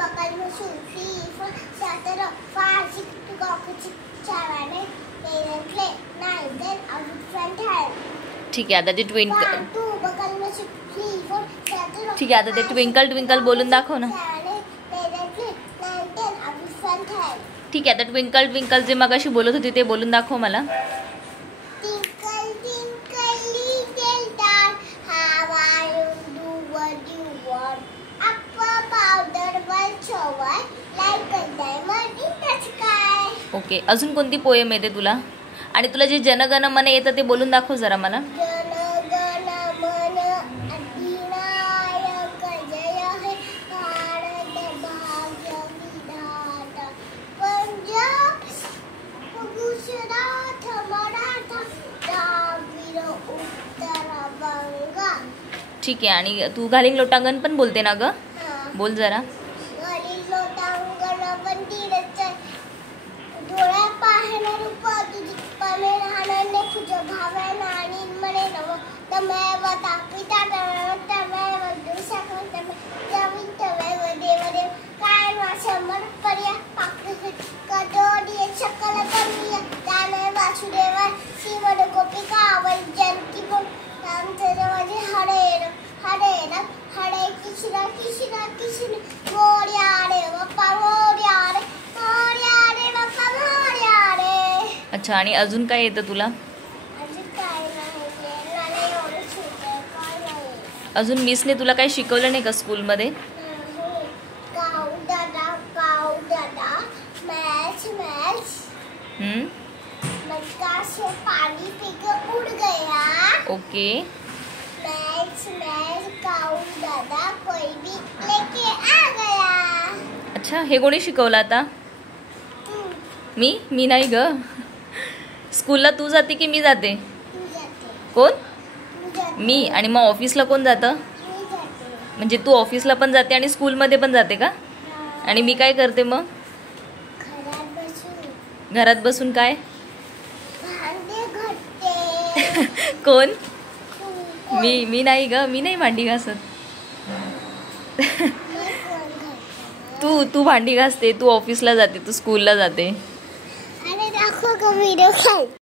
bakal musufi satara fazi kokuchi chavane play nine then out front है. ठीक आहे, आता ते ट्विंकल. तू bakal musufi satara. ठीक आहे, आता ते ट्विंकल ट्विंकल बोलून दाखव ना. ठीक आहे, आता ट्विंकल ट्विंकल जे मगाशी बोलत होती ते बोलून दाखव मला. ओके, अजून कोणती पोएम येते तुला? आणि तुला जे जनगण मन येतं ते बोलून दाखव जरा मला. ठीक आहे, आणि तू घालीन लोटांगण पण बोलते ना ग? बोल जरा. अच्छा, आणि अजून काय येतं तुला? अजून मिसने तुला काही शिकवलं नाही का स्कूलमध्ये? पानी पीकर उड़ गया. ओके. दादा कोई भी लेके आ गया. अच्छा, हे कोणी शिकवलं आता? मी नाही ग. स्कूलला तू जाते की मी जाते? कोण? मी. आणि मग ऑफिसला कोण जातं? म्हणजे तू ऑफिसला पण जाते आणि स्कूलमध्ये पण जाते का? आणि मी काय करते मग? घरात बसून काय? कोण? मी नाही ग, मी नाही भांडी घासत. तू भांडी घासते, तू ऑफिसला जाते, तू स्कूलला जाते. अरे दाखव का व्हिडिओ.